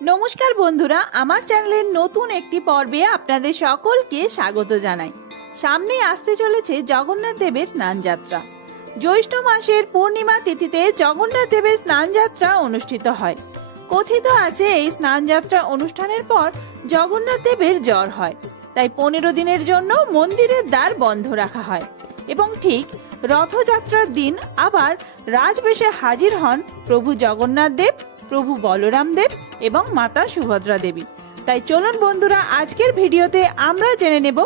নমস্কার বন্ধুরা, আমার চ্যানেলের নতুন একটি পর্বে আপনাদের সকলকে স্বাগত জানাই। সামনে আসতে চলেছে জগন্নাথ দেবের স্নানযাত্রা। জ্যৈষ্ঠ মাসের পূর্ণিমা তিথিতে জগন্নাথ দেবের স্নানযাত্রা অনুষ্ঠিত হয়। কথিত আছে এই স্নানযাত্রা অনুষ্ঠানের পর জগন্নাথ দেবের জ্বর হয়, তাই 15 দিনের জন্য মন্দিরের দ্বার বন্ধ রাখা হয় এবং ঠিক রথযাত্রার দিন আবার রাজবেশে হাজির হন প্রভু জগন্নাথ দেব, প্রভু বলরাম দেব এবং মাতা সুভদ্রা দেবী। তাই চলুন বন্ধুরা, আজকের ভিডিওতে আমরা জেনে নেব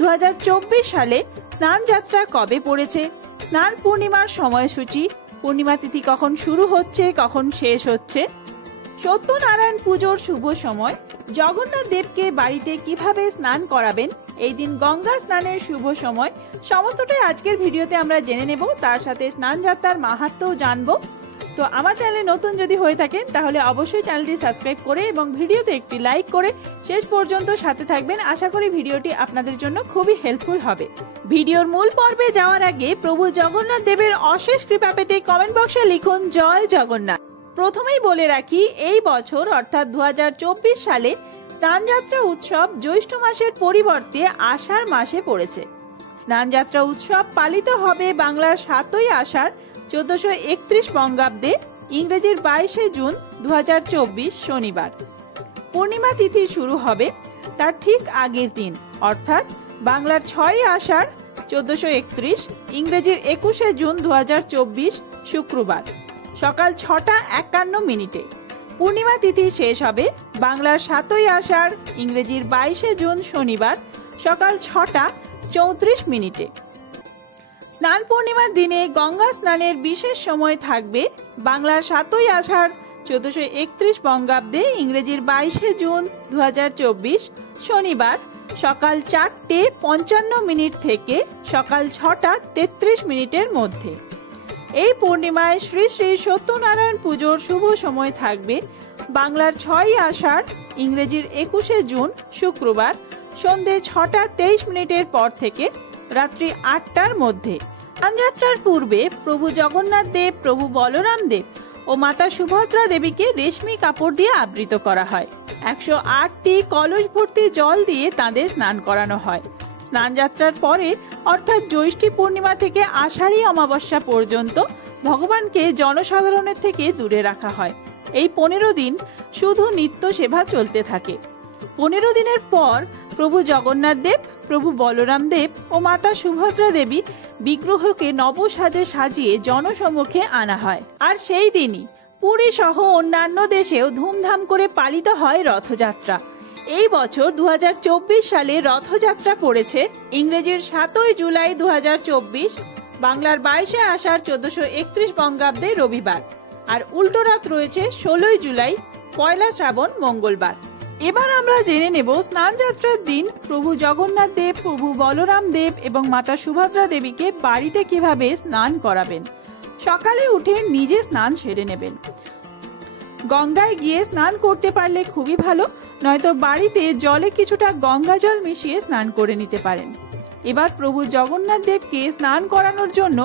2024 সালে স্নান যাত্রা কবে পড়েছে, স্নান পূর্ণিমার সময়সূচি, পূর্ণিমা তিথি কখন শুরু হচ্ছে কখন শেষ হচ্ছে, সত্যনারায়ণ পুজোর শুভ সময়, জগন্নাথ দেবকে বাড়িতে কিভাবে স্নান করাবেন, এই দিন গঙ্গা স্নানের শুভ সময়, সমস্তটাই আজকের ভিডিওতে আমরা জেনে নেব। তার সাথে স্নান যাত্রার মাহাত্ম্যও জানবো। তো আমার চ্যানেলে নতুন যদি হয়ে থাকেন তাহলে অবশ্যই চ্যানেলটি সাবস্ক্রাইব করে এবং ভিডিওতে একটি লাইক করে শেষ পর্যন্ত সাথে থাকবেন। আশা করি ভিডিওটি আপনাদের জন্য খুবই হেল্পফুল হবে। ভিডিওর মূল পর্বে যাওয়ার আগে প্রভু জগন্নাথ দেবের অশেষ কৃপা পেতে কমেন্ট বক্সে লিখুন জয় জগন্নাথ। প্রথমেই বলে রাখি, এই বছর অর্থাৎ 2024 সালে স্নানযাত্রা উৎসব জ্যৈষ্ঠ মাসের পরিবর্তে আষাঢ় মাসে পড়েছে। স্নানযাত্রা উৎসব পালিত হবে বাংলার 7ই আষাঢ় 1431 বঙ্গাব্দে, ইংরেজির 22 জুন 2024 শনিবার। পূর্ণিমা তিথি শুরু হবে তার ঠিক আগের দিন অর্থাৎ বাংলার 6ই আষাঢ় 1431, ইংরেজির 21 জুন 2024 শুক্রবার সকাল 6:51। পূর্ণিমা তিথি শেষ হবে বাংলার 7ই আষাঢ়, ইংরেজির 22 জুন শনিবার সকাল 6:34। স্নান পূর্ণিমার দিনে গঙ্গা স্নানের বিশেষ সময় থাকবে বাংলার 7ই আষাঢ় 1431 বঙ্গাব্দে, ইংরেজির 22 জুন 2024 শনিবার সকাল 4:55 থেকে সকাল 6:33 মধ্যে। এই পূর্ণিমায় শ্রী শ্রী সত্যনারায়ণ পুজোর শুভ সময় থাকবে বাংলার 6ই আষাঢ়, ইংরেজির 21 জুন শুক্রবার সন্ধে 6:23 পর থেকে রাত্রি 8টার মধ্যে। স্নানযাত্রার পূর্বে প্রভু জগন্নাথ দেব, প্রভু বলরাম দেব ও মাতা সুভদ্রা দেবীকে রেশমি কাপড় দিয়ে আবৃত করা হয়। 108টি কলস ভর্তি জল দিয়ে তাদের স্নান করানো হয়। স্নানযাত্রার পরে অর্থাৎ জ্যৈষ্ঠী পূর্ণিমা থেকে আষাঢ়ী অমাবস্যা পর্যন্ত ভগবানকে জনসাধারণের থেকে দূরে রাখা হয়। এই 15 দিন শুধু নিত্য সেবা চলতে থাকে। 15 দিনের পর প্রভু জগন্নাথ দেব, প্রভু বলরাম দেব ও মাতা সুভদ্রা দেবী বিগ্রহকে নবসাজে সাজিয়ে জনসম্মুখে আনা হয়। আর সেই দিনই পুরী সহ অন্যান্য দেশেও ধুমধাম করে পালিত হয় রথযাত্রা। এই বছর 2024 সালে রথযাত্রা পড়েছে ইংরেজির 7ই জুলাই 2024, বাংলার 22 আষাঢ় 1431 বঙ্গাব্দে রবিবার, আর উল্টো রথ রয়েছে 16ই জুলাই, পয়লা শ্রাবণ মঙ্গলবার। এবার আমরা জেনে নেব স্নানযাত্রার দিন প্রভু জগন্নাথ দেব, প্রভু বলরাম দেব এবং মাতা সুভদ্রা দেবীকে বাড়িতে কিভাবে স্নান করাবেন। সকালে উঠে নিজে স্নান সেরে নেবেন। গঙ্গায় গিয়ে স্নান করতে পারলে খুবই ভালো, নয়তো বাড়িতে জলে কিছুটা গঙ্গা জল মিশিয়ে স্নান করে নিতে পারেন। এবার প্রভু জগন্নাথ দেবকে স্নান করানোর জন্য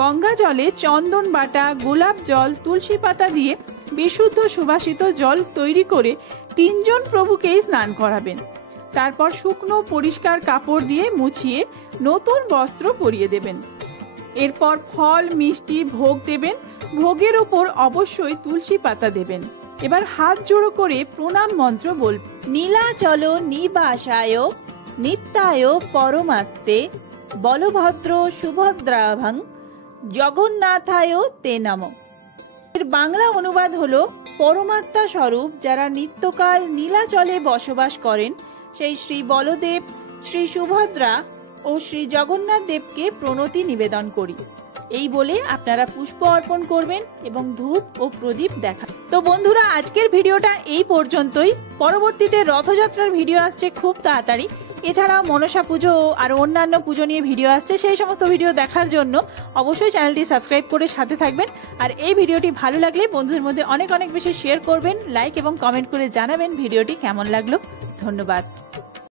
গঙ্গা জলে চন্দন বাটা, গোলাপ জল, তুলসী পাতা দিয়ে বিশুদ্ধ সুবাসিত জল তৈরি করে 3 জন প্রভুকেই স্নান করাবেন। তারপর শুকনো পরিষ্কার কাপড় দিয়ে মুছিয়ে নতুন বস্ত্র পরিয়ে দেবেন। এরপর ফল মিষ্টি ভোগ দেবেন। ভোগের ওপর অবশ্যই তুলসী পাতা দেবেন। এবার হাত জোড়ো করে প্রণাম মন্ত্র বলবেন। নীলাচল নিবাসায় নিত্যায় পরমাত্মে বলভদ্র সুভদ্রাভং জগন্নাথায় তে নমঃ। এর বাংলা অনুবাদ হলো, পরমাত্মা স্বরূপ যারা নিত্যকাল নীলাচলে বসবাস করেন সেই শ্রী বলদেব, শ্রী সুভদ্রা ও শ্রী জগন্নাথ দেবকে প্রণতি নিবেদন করি। এই বলে আপনারা পুষ্প অর্পণ করবেন এবং ধূপ ও প্রদীপ দেখান। তো বন্ধুরা, আজকের ভিডিওটা এই পর্যন্তই। পরবর্তীতে রথযাত্রার ভিডিও আসছে খুব তাড়াতাড়ি। এছাড়াও মনসা পুজো ও আরো অন্যান্য পুজো নিয়ে ভিডিও আসছে। সেই সমস্ত ভিডিও দেখার জন্য অবশ্যই চ্যানেলটি সাবস্ক্রাইব করে সাথে থাকবেন। আর এই ভিডিওটি ভালো লাগলে বন্ধুদের মধ্যে অনেক বেশি শেয়ার করবেন, লাইক এবং কমেন্ট করে জানাবেন ভিডিওটি কেমন লাগলো। ধন্যবাদ।